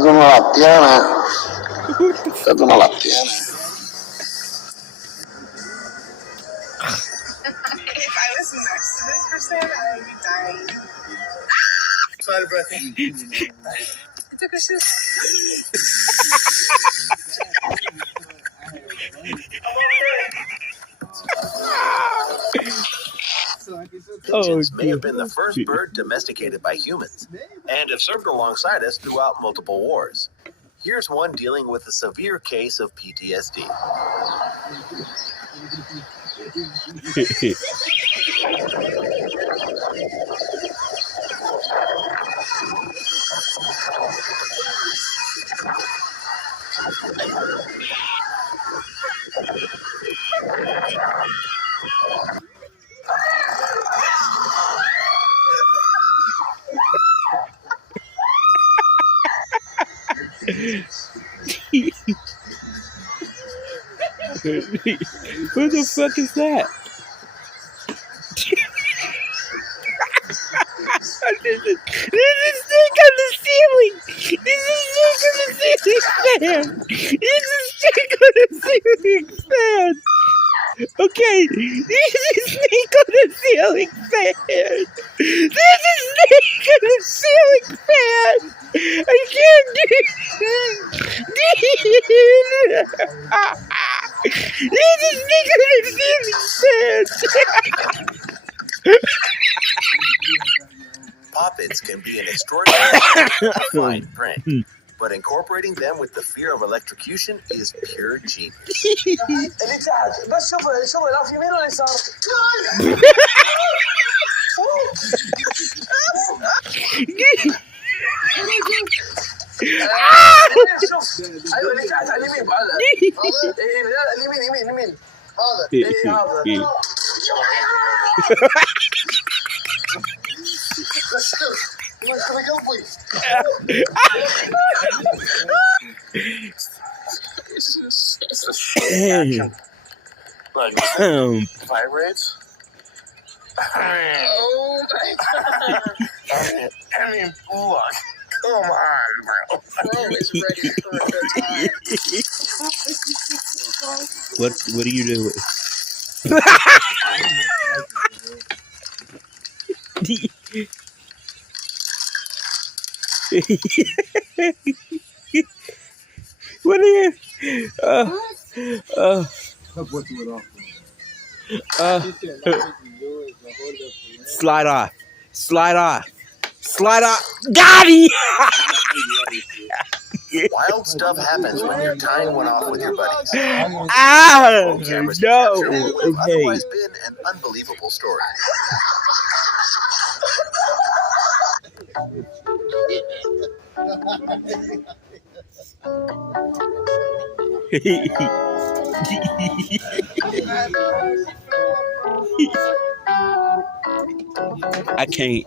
tú no las tienes. Que tú no las tienes. If I was next to this person, I would be dying. Side breath. I took a shit. Pigeons may have been the first bird domesticated by humans and have served alongside us throughout multiple wars. Here's one dealing with a severe case of PTSD. Who the fuck is that? There's a snake on the ceiling. There's a snake on the ceiling fan. There's a snake on the ceiling fan. Okay, there's a snake on the ceiling fan. There's a snake on the ceiling fan. I can't do it. There's a snake on the ceiling fan. Poppets can be an extraordinary fine print, but incorporating them with the fear of electrocution is pure genius. It's a short action. Like, vibrates. I mean, look. Come on, bro. Bro is ready for a good time. What are you doing? What are you? Slide off. Slide off. Slide off. Got it! Wild stuff happens when you're tying one off with your buddies. Ah! Cameras No. capture what would have Okay. otherwise been an unbelievable story. I can't.